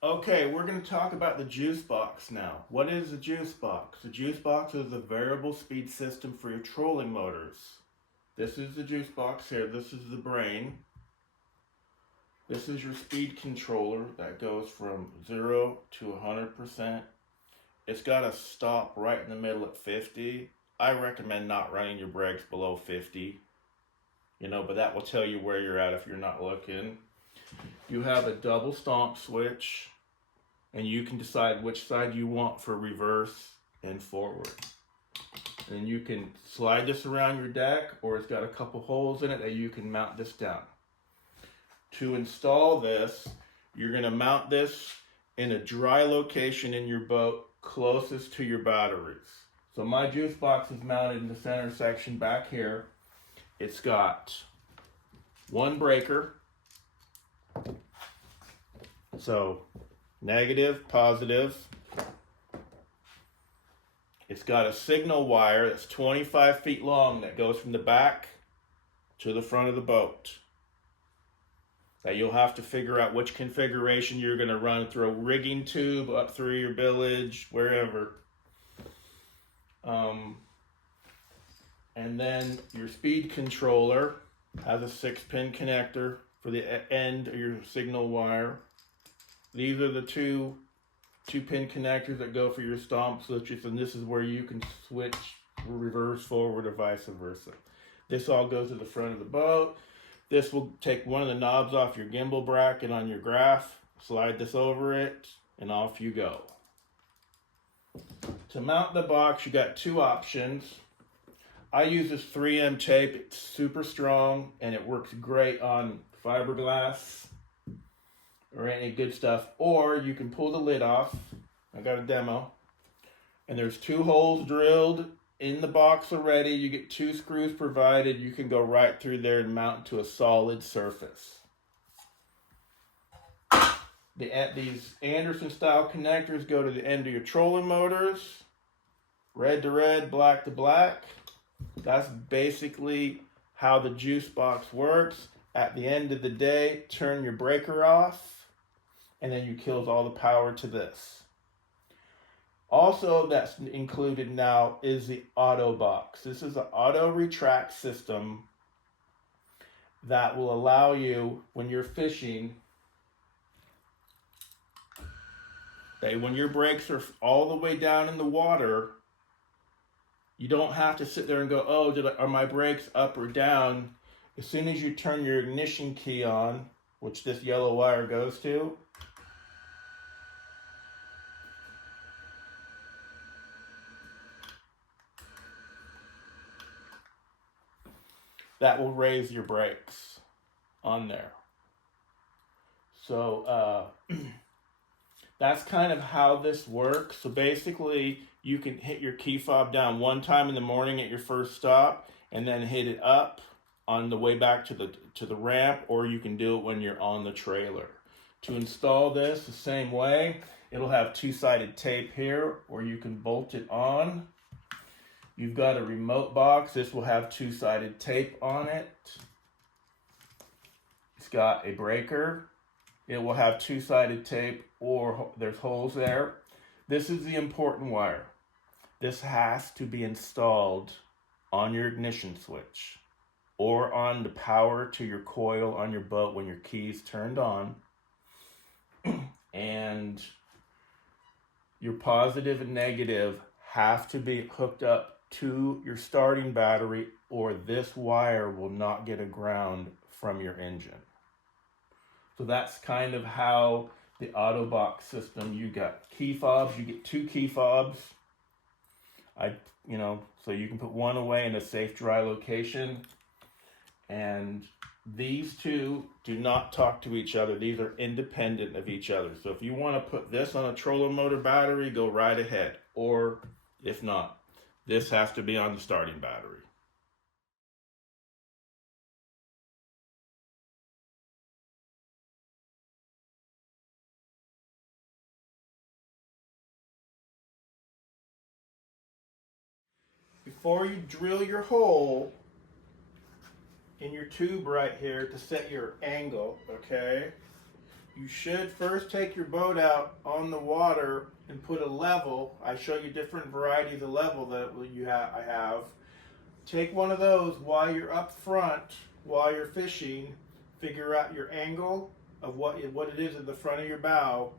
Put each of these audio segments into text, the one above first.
Okay, we're going to talk about the juice box now. What is a juice box? A juice box is a variable speed system for your trolling motors. This is the juice box here. This is the brain. This is your speed controller that goes from 0 to 100%. It's got to stop right in the middle at 50. I recommend not running your brakes below 50, but that will tell you where you're at if you're not looking. You have a double stomp switch, and you can decide which side you want for reverse and forward. And you can slide this around your deck, or it's got a couple holes in it that you can mount this down. To install this, you're going to mount this in a dry location in your boat closest to your batteries. So my juice box is mounted in the center section back here. It's got one breaker. So negative, positive. It's got a signal wire that's 25 feet long that goes from the back to the front of the boat. That you'll have to figure out which configuration you're going to run through a rigging tube, up through your village, wherever. And then your speed controller has a 6-pin connector for the end of your signal wire. These are the two 2-pin connectors that go for your stomp switches, and this is where you can switch reverse, forward, or vice versa. This all goes to the front of the boat. This will take one of the knobs off your gimbal bracket on your graph, slide this over it, and off you go. To mount the box, you got two options. I use this 3M tape. It's super strong, and it works great on fiberglass or any good stuff. Or you can pull the lid off. I got a demo. And there's 2 holes drilled in the box already. You get 2 screws provided. You can go right through there and mount to a solid surface. These Anderson style connectors go to the end of your trolling motors. Red to red, black to black. That's basically how the juice box works. At the end of the day, turn your breaker off, and then you kills all the power to this. Also, that's included now is the auto box. This is an auto retract system that will allow you, when you're fishing, that when your brakes are all the way down in the water, you don't have to sit there and go, oh, are my brakes up or down? As soon as you turn your ignition key on, which this yellow wire goes to, that will raise your brakes on there. So that's kind of how this works. So basically, you can hit your key fob down one time in the morning at your first stop, and then hit it up on the way back to the ramp, or you can do it when you're on the trailer. To install this the same way, it'll have 2-sided tape here, or you can bolt it on. You've got a remote box. This will have 2-sided tape on it. It's got a breaker. It will have 2-sided tape, or there's holes there. This is the important wire. This has to be installed on your ignition switch or on the power to your coil on your boat when your key's turned on. And your positive and negative have to be hooked up to your starting battery, or this wire will not get a ground from your engine. So that's kind of how the auto box system, you got key fobs, you get 2 key fobs. So you can put one away in a safe, dry location. And these two do not talk to each other. These are independent of each other. So if you want to put this on a trolling motor battery, go right ahead. Or if not, this has to be on the starting battery. Before you drill your hole in your tube right here to set your angle, okay, you should first take your boat out on the water and put a level. I show you different varieties of level that I have. Take one of those while you're up front, while you're fishing. Figure out your angle of what it is at the front of your bow,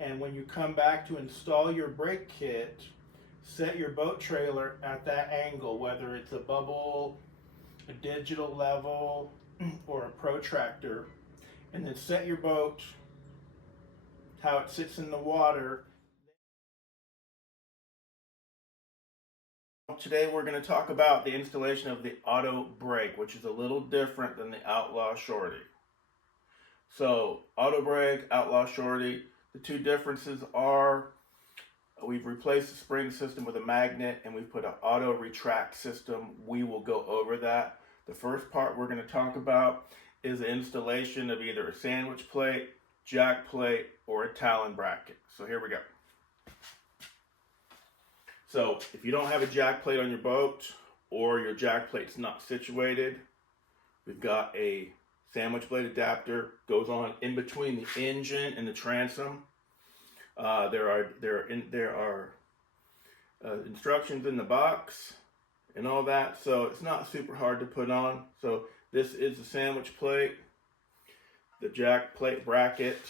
and when you come back to install your brake kit, set your boat trailer at that angle, whether it's a bubble, a digital level, or a protractor, and then set your boat how it sits in the water. Today we're going to talk about the installation of the auto brake, which is a little different than the Outlaw Shorty. So auto brake, Outlaw Shorty, the two differences are we've replaced the spring system with a magnet and we've put an auto retract system. We will go over that. The first part we're going to talk about is the installation of either a sandwich plate, jack plate, or a talon bracket. So here we go. So if you don't have a jack plate on your boat or your jack plate's not situated, we've got a sandwich blade adapter, goes on in between the engine and the transom. There are instructions in the box and all that, so it's not super hard to put on. So this is the sandwich plate, the jack plate bracket,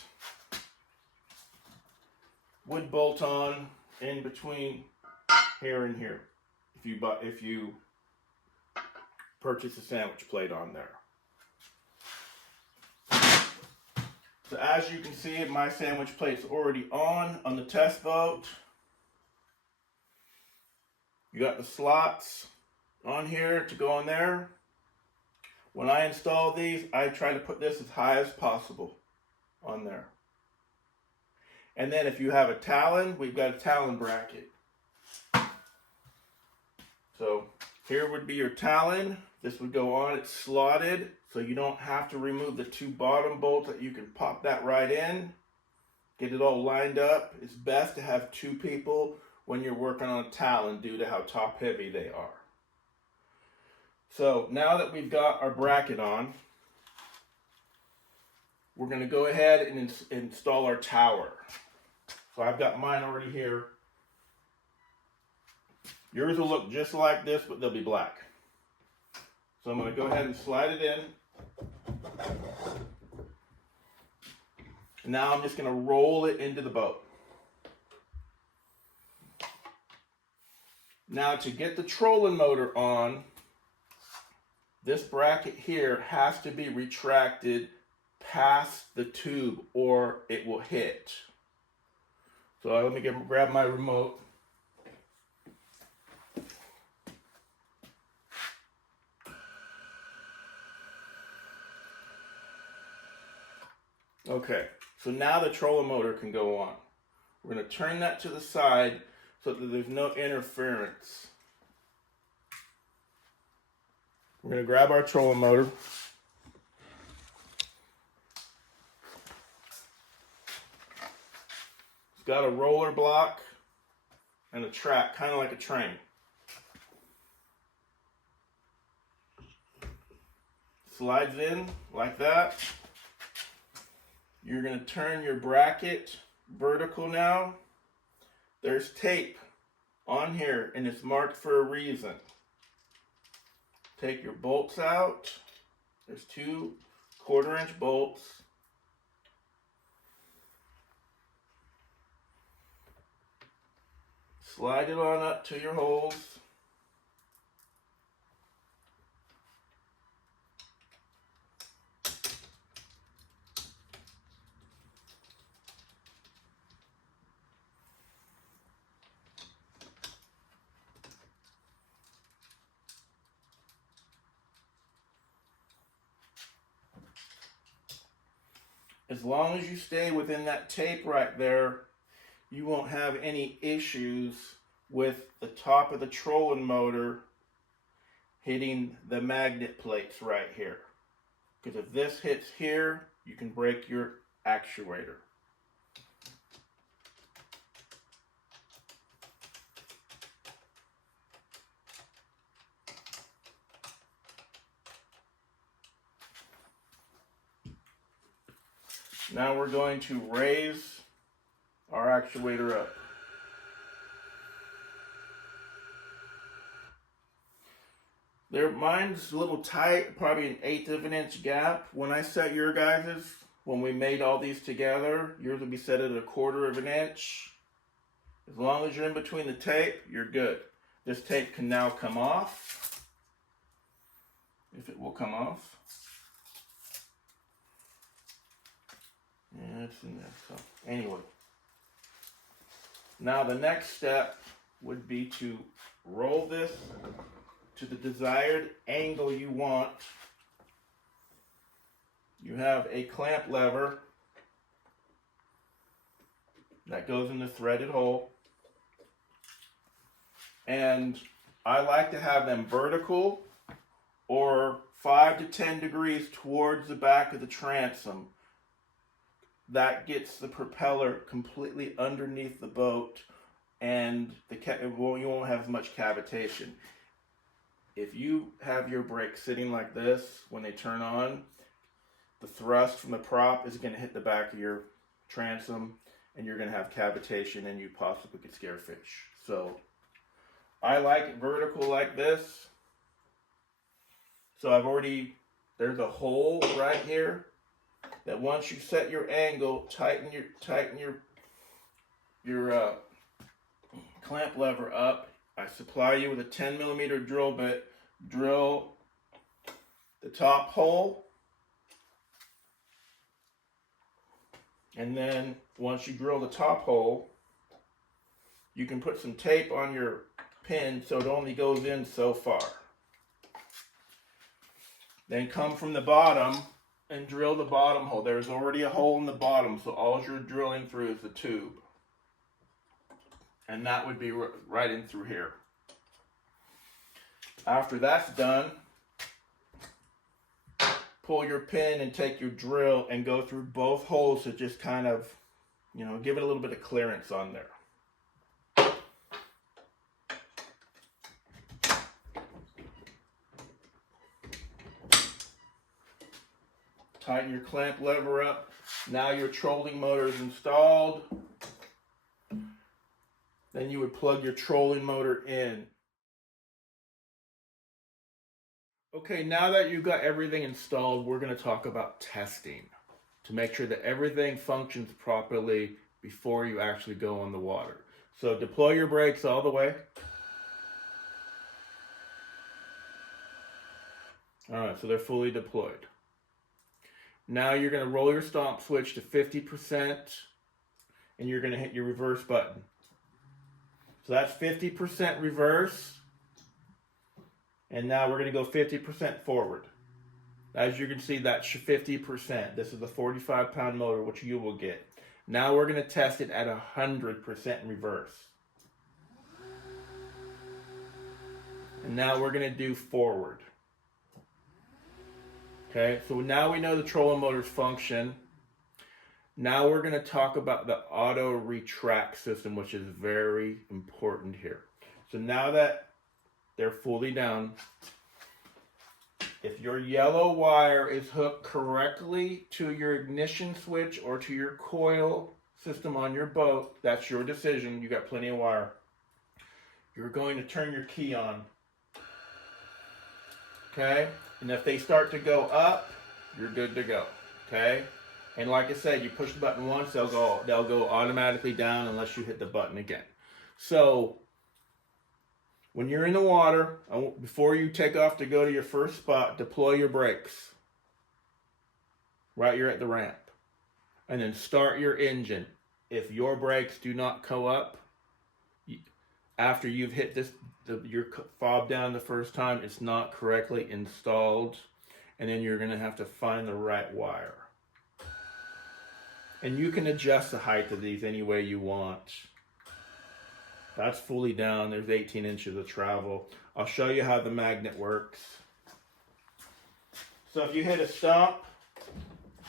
would bolt on in between here and here if you purchase a sandwich plate on there. So as you can see, my sandwich plate's already on the test boat. You got the slots on here to go on there. When I install these, I try to put this as high as possible on there. And then if you have a talon, we've got a talon bracket. So here would be your talon. This would go on, it's slotted, so you don't have to remove the two bottom bolts, that you can pop that right in, get it all lined up. It's best to have two people when you're working on a talon due to how top heavy they are. So now that we've got our bracket on, we're going to go ahead and install our tower. So I've got mine already here. Yours will look just like this, but they'll be black. So I'm going to go ahead and slide it in. And now I'm just going to roll it into the boat. Now to get the trolling motor on, this bracket here has to be retracted past the tube or it will hit. So let me grab my remote. Okay, so now the trolling motor can go on. We're going to turn that to the side so that there's no interference. We're going to grab our trolling motor. It's got a roller block and a track, kind of like a train. Slides in like that. You're going to turn your bracket vertical now. There's tape on here and it's marked for a reason. Take your bolts out. There's 2 1/4-inch bolts. Slide it on up to your holes. As long as you stay within that tape right there, you won't have any issues with the top of the trolling motor hitting the magnet plates right here. Because if this hits here, you can break your actuator. Now we're going to raise our actuator up. Mine's a little tight, probably an 1/8 of an inch gap. When I set your guys's, when we made all these together, yours will be set at 1/4 of an inch. As long as you're in between the tape, you're good. This tape can now come off, if it will come off. Yeah, it's in there. So anyway, now the next step would be to roll this to the desired angle you want. You have a clamp lever that goes in the threaded hole, and I like to have them vertical or 5 to 10 degrees towards the back of the transom. That gets the propeller completely underneath the boat, and you won't have as much cavitation. If you have your brakes sitting like this, when they turn on, the thrust from the prop is going to hit the back of your transom, and you're going to have cavitation, and you possibly could scare fish. So I like it vertical like this. So there's a hole right here that once you set your angle, tighten your clamp lever up. I supply you with a 10mm drill bit. Drill the top hole, and then once you drill the top hole, you can put some tape on your pin so it only goes in so far. Then come from the bottom and drill the bottom hole. There's already a hole in the bottom, so all you're drilling through is the tube. And that would be right in through here. After that's done, pull your pin and take your drill and go through both holes to just kind of, give it a little bit of clearance on there. Tighten your clamp lever up. Now your trolling motor is installed. Then you would plug your trolling motor in. Okay, now that you've got everything installed, we're going to talk about testing to make sure that everything functions properly before you actually go on the water. So deploy your brakes all the way. All right, so they're fully deployed. Now you're going to roll your stomp switch to 50%, and you're going to hit your reverse button. So that's 50% reverse, and now we're going to go 50% forward. As you can see, that's 50%. This is the 45-pound motor, which you will get. Now we're going to test it at 100% in reverse. And now we're going to do forward. Okay, so now we know the trolling motor's function. Now we're going to talk about the auto retract system, which is very important here. So now that they're fully down, if your yellow wire is hooked correctly to your ignition switch or to your coil system on your boat, that's your decision. You got plenty of wire. You're going to turn your key on. Okay? And if they start to go up, you're good to go. Okay? And like I said, you push the button once, they'll go automatically down unless you hit the button again. So when you're in the water, before you take off to go to your first spot, deploy your brakes. Right, you're at the ramp. And then start your engine. If your brakes do not go up, after you've hit your fob down the first time, it's not correctly installed. And then you're going to have to find the right wire. And you can adjust the height of these any way you want. That's fully down. There's 18 inches of travel. I'll show you how the magnet works. So if you hit a stump,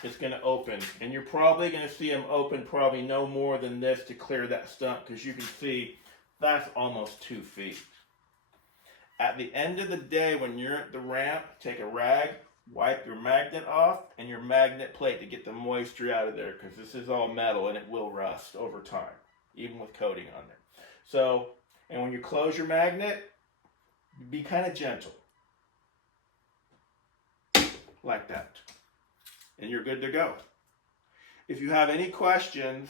it's going to open. And you're probably going to see them open probably no more than this to clear that stump, because you can see that's almost 2 feet. At the end of the day, when you're at the ramp, take a rag, wipe your magnet off and your magnet plate to get the moisture out of there, because this is all metal and it will rust over time, even with coating on there. So, and when you close your magnet, be kind of gentle. Like that. And you're good to go. If you have any questions,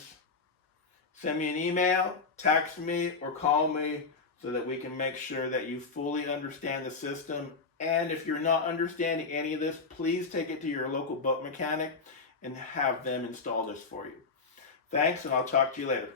send me an email, text me, or call me so that we can make sure that you fully understand the system. And if you're not understanding any of this, please take it to your local boat mechanic and have them install this for you. Thanks, and I'll talk to you later.